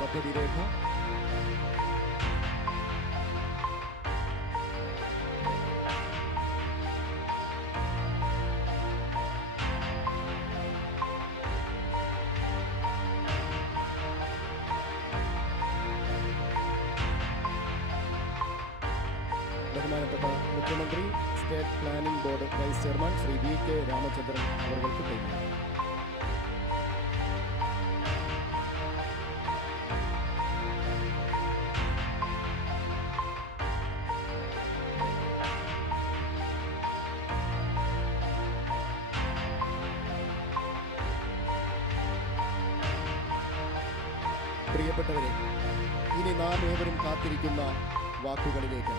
പദ്ധതി രേഖ ബഹുമാനപ്പെട്ട മുഖ്യമന്ത്രി state planning board vice chairman Shri V K Ramachandran അവർക്ക് കൈമാറി പ്രിയപ്പെട്ടവരെ ഇനി നാം ഏവരും കാത്തിരിക്കുന്ന വാക്കുകളിലേക്ക്.